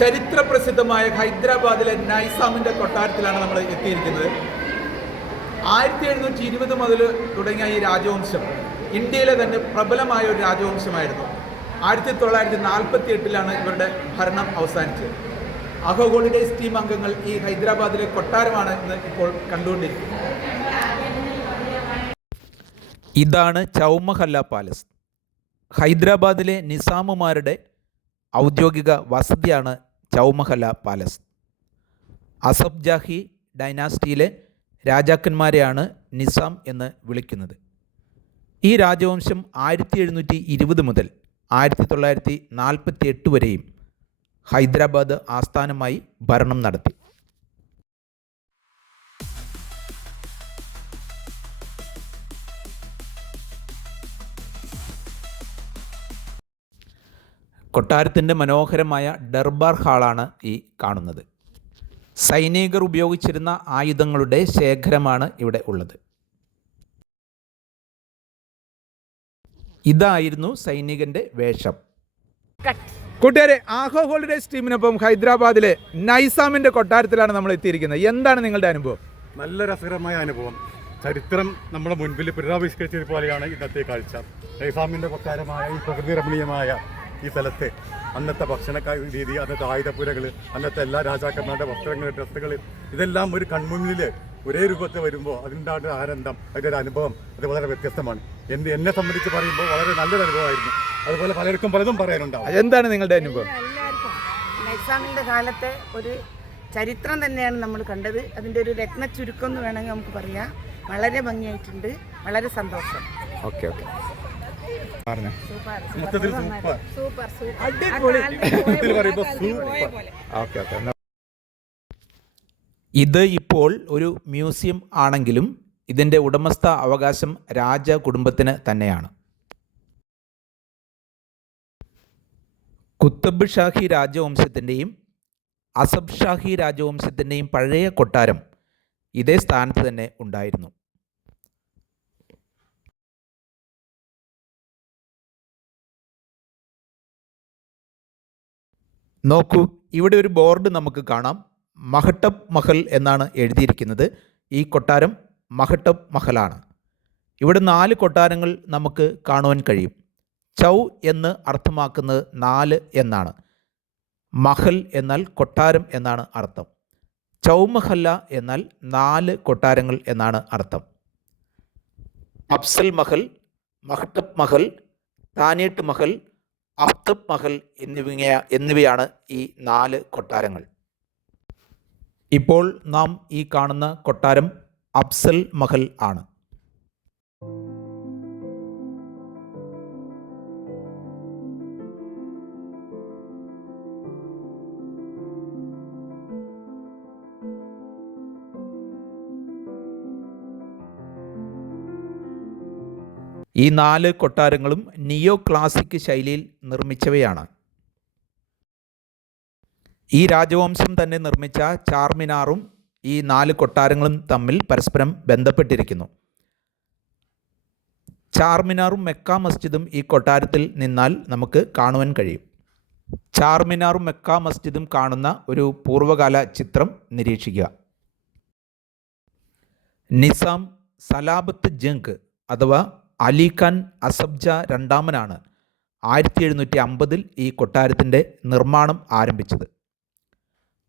ചരിത്ര പ്രസിദ്ധമായ ഹൈദരാബാദിലെ നൈസാമിൻ്റെ കൊട്ടാരത്തിലാണ് നമ്മൾ എത്തിയിരിക്കുന്നത്. 1720 മുതൽ തുടങ്ങിയ ഈ രാജവംശം ഇന്ത്യയിലെ തന്നെ പ്രബലമായ ഒരു രാജവംശമായിരുന്നു. 1948 ഇവരുടെ ഭരണം അവസാനിച്ചത്. അഹോ ഹോളിഡേയ്സ് ടീം അംഗങ്ങൾ ഈ ഹൈദരാബാദിലെ കൊട്ടാരമാണ് ഇന്ന് ഇപ്പോൾ കണ്ടുകൊണ്ടിരിക്കുന്നത്. ഇതാണ് ചൗമഹല്ല പാലസ്. ഹൈദരാബാദിലെ നിസാമുമാരുടെ ഔദ്യോഗിക വസതിയാണ് ചൗമഹല്ല പാലസ്. അസഫ് ജാഹി ഡൈനാസ്റ്റിയിലെ രാജാക്കന്മാരെയാണ് നിസാം എന്ന് വിളിക്കുന്നത്. ഈ രാജവംശം 1720 മുതൽ 1948 വരെയും ഹൈദരാബാദ് ആസ്ഥാനമായി ഭരണം നടത്തി. കൊട്ടാരത്തിൻ്റെ മനോഹരമായ ദർബാർ ഹാളാണ് ഈ കാണുന്നത്. സൈനികർ ഉപയോഗിച്ചിരുന്ന ആയുധങ്ങളുടെ ശേഖരമാണ് ഇവിടെ ഉള്ളത്. ഇതായിരുന്നു സൈനികൻ്റെ വേഷം. കൂട്ടുകാരെ, ആഹോ ഹോളിഡേയ്സ് ടീമിനൊപ്പം ഹൈദരാബാദിലെ നൈസാമിൻ്റെ കൊട്ടാരത്തിലാണ് നമ്മൾ എത്തിയിരിക്കുന്നത്. എന്താണ് നിങ്ങളുടെ അനുഭവം? നല്ല രസകരമായ അനുഭവം. ചരിത്രം നമ്മുടെ മുൻപിൽ പുനരാവിഷ്കരിച്ചത് പോലെയാണ് ഇന്നത്തെ കാഴ്ച. നൈസാമിൻ്റെ കൊട്ടാരമായ ഈ പ്രകൃതി രമണീയമായ ഈ സ്ഥലത്ത് അന്നത്തെ ഭക്ഷണ രീതി, അന്നത്തെ ആയുധപ്പുരകൾ, അന്നത്തെ എല്ലാ രാജാക്കന്മാരുടെ വസ്ത്രങ്ങൾ, ഡ്രസ്സുകൾ, ഇതെല്ലാം ഒരു കൺമുന്നിൽ ഒരേ രൂപത്തിൽ വരുമ്പോൾ അതിൻ്റെ ആനന്ദം, അതിൻ്റെ ഒരു അനുഭവം അത് വളരെ വ്യത്യസ്തമാണ്. എന്നെ സംബന്ധിച്ച് പറയുമ്പോൾ വളരെ നല്ലൊരു അനുഭവമായിരുന്നു. അതുപോലെ പലർക്കും പലതും പറയാനുണ്ടാവും. എന്താണ് നിങ്ങളുടെ അനുഭവം? എല്ലാവർക്കും നൈസാമിൻ്റെ കാലത്തെ ഒരു ചരിത്രം തന്നെയാണ് നമ്മൾ കണ്ടത്. അതിൻ്റെ ഒരു രത്ന ചുരുക്കം എന്ന് വേണമെങ്കിൽ നമുക്ക് പറയാം. വളരെ ഭംഗിയായിട്ടുണ്ട്, വളരെ സന്തോഷം. ഓക്കെ ഓക്കെ ഇത് ഇപ്പോൾ ഒരു മ്യൂസിയം ആണെങ്കിലും ഇതിൻ്റെ ഉടമസ്ഥ അവകാശം രാജകുടുംബത്തിന് തന്നെയാണ്. കുത്തബ് ഷാഹി രാജവംശത്തിൻ്റെയും അസഫ് ഷാഹി രാജവംശത്തിൻ്റെയും പഴയ കൊട്ടാരം ഇതേ സ്ഥാനത്ത് തന്നെ ഉണ്ടായിരുന്നു. നോക്കൂ, ഇവിടെ ഒരു ബോർഡ് നമുക്ക് കാണാം. മഹട്ടബ് മഹൽ എന്നാണ് എഴുതിയിരിക്കുന്നത്. ഈ കൊട്ടാരം മഹട്ടബ് മഹലാണ്. ഇവിടെ 4 കൊട്ടാരങ്ങൾ നമുക്ക് കാണുവാൻ കഴിയും. ചൗ എന്ന് അർത്ഥമാക്കുന്നത് 4 എന്നാണ്. മഹൽ എന്നാൽ കൊട്ടാരം എന്നാണ് അർത്ഥം. ചൗമഹല്ല എന്നാൽ 4 കൊട്ടാരങ്ങൾ എന്നാണ് അർത്ഥം. അഫ്സൽ മഹൽ, മഹ്ടബ് മഹൽ, താനേട്ട് മഹൽ, അഫ്തബ് മഹൽ എന്നിവയാണ് ഈ 4 കൊട്ടാരങ്ങൾ. ഇപ്പോൾ നാം ഈ കാണുന്ന കൊട്ടാരം അഫ്സൽ മഹൽ ആണ്. ഈ 4 കൊട്ടാരങ്ങളും നിയോ ക്ലാസിക് ശൈലിയിൽ നിർമ്മിച്ചവയാണ്. ഈ രാജവംശം തന്നെ നിർമ്മിച്ച ചാർമിനാറും ഈ 4 കൊട്ടാരങ്ങളും തമ്മിൽ പരസ്പരം ബന്ധപ്പെട്ടിരിക്കുന്നു. ചാർമിനാറും മെക്ക മസ്ജിദും ഈ കൊട്ടാരത്തിൽ നിന്നാൽ നമുക്ക് കാണുവാൻ കഴിയും. ചാർമിനാറും മെക്ക മസ്ജിദും കാണുന്ന ഒരു പൂർവ്വകാല ചിത്രം നിരീക്ഷിക്കുക. നിസാം സലാബത്ത് ജംഗ് അഥവാ അലിഖാൻ അസബ്ജ രണ്ടാമനാണ് 1750 ഈ കൊട്ടാരത്തിൻ്റെ നിർമ്മാണം ആരംഭിച്ചത്.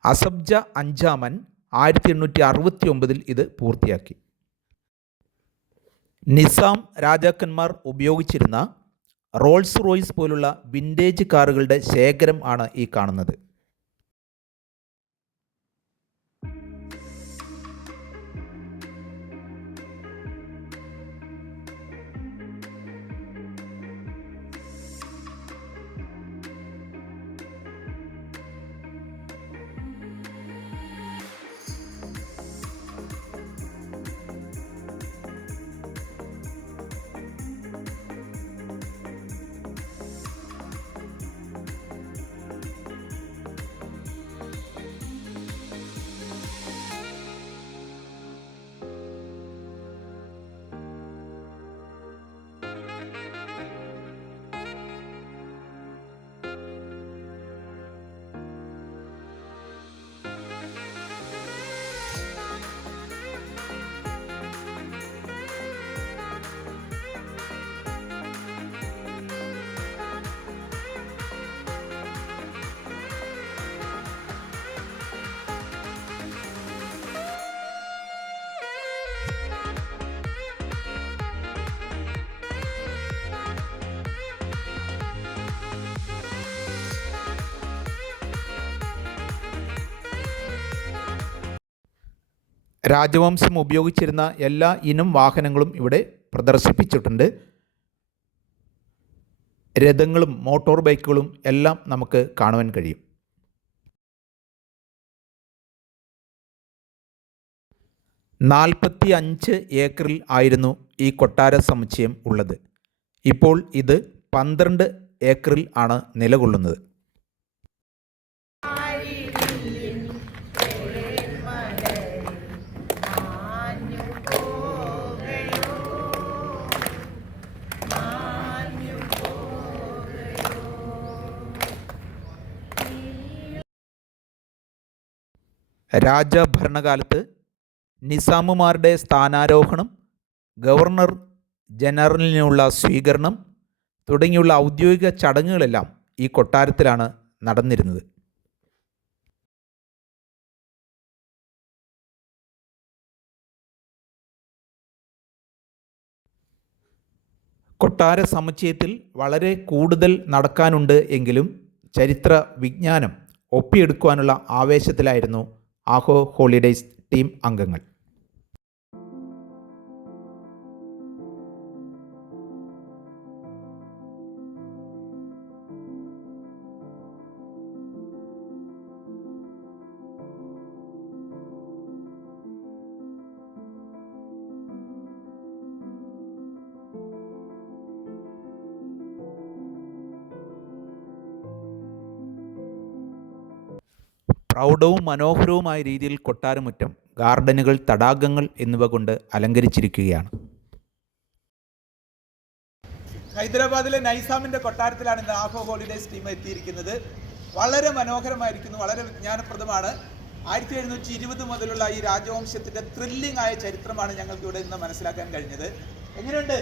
അസബ്ജ അഞ്ചാമൻ 1869 ഇത് പൂർത്തിയാക്കി. നിസാം രാജാക്കന്മാർ ഉപയോഗിച്ചിരുന്ന റോൾസ് റോയ്സ് പോലുള്ള വിൻറ്റേജ് കാറുകളുടെ ശേഖരം ആണ് ഈ കാണുന്നത്. രാജവംശം ഉപയോഗിച്ചിരുന്ന എല്ലാ ഇനം വാഹനങ്ങളും ഇവിടെ പ്രദർശിപ്പിച്ചിട്ടുണ്ട്. രഥങ്ങളും മോട്ടോർ ബൈക്കുകളും എല്ലാം നമുക്ക് കാണുവാൻ കഴിയും. നാൽപ്പത്തിയഞ്ച് ഏക്കറിൽ ആയിരുന്നു ഈ കൊട്ടാര സമുച്ചയം ഉള്ളത്. ഇപ്പോൾ ഇത് 12 ഏക്കറിൽ ആണ് നിലകൊള്ളുന്നത്. രാജഭരണകാലത്ത് നിസാമുമാരുടെ സ്ഥാനാരോഹണം, ഗവർണർ ജനറലിനുള്ള സ്വീകരണം തുടങ്ങിയുള്ള ഔദ്യോഗിക ചടങ്ങുകളെല്ലാം ഈ കൊട്ടാരത്തിലാണ് നടന്നിരുന്നത്. കൊട്ടാര സമുച്ചയത്തിൽ വളരെ കൂടുതൽ നടക്കാനുണ്ട് എങ്കിലും ചരിത്ര വിജ്ഞാനം ഒപ്പിയെടുക്കുവാനുള്ള ആവേശത്തിലായിരുന്നു ആഹോ ഹോളിഡേയ്സ് ടീം അംഗങ്ങൾ. പ്രൗഢവും മനോഹരവുമായ രീതിയിൽ കൊട്ടാരമുറ്റം, ഗാർഡനുകൾ, തടാകങ്ങൾ എന്നിവ കൊണ്ട് അലങ്കരിച്ചിരിക്കുകയാണ്. ഹൈദരാബാദിലെ നൈസാമിൻ്റെ കൊട്ടാരത്തിലാണ് ഇന്ന് ആഹോ ഹോളിഡേയ്സ് ടീം എത്തിയിരിക്കുന്നത്. വളരെ മനോഹരമായിരിക്കുന്നു, വളരെ വിജ്ഞാനപ്രദമാണ്. 1720 മുതലുള്ള ഈ രാജവംശത്തിൻ്റെ ത്രില്ലിംഗ് ആയ ചരിത്രമാണ് ഞങ്ങൾക്ക് ഇവിടെ നിന്ന് മനസ്സിലാക്കാൻ കഴിഞ്ഞത്. എങ്ങനെയുണ്ട്?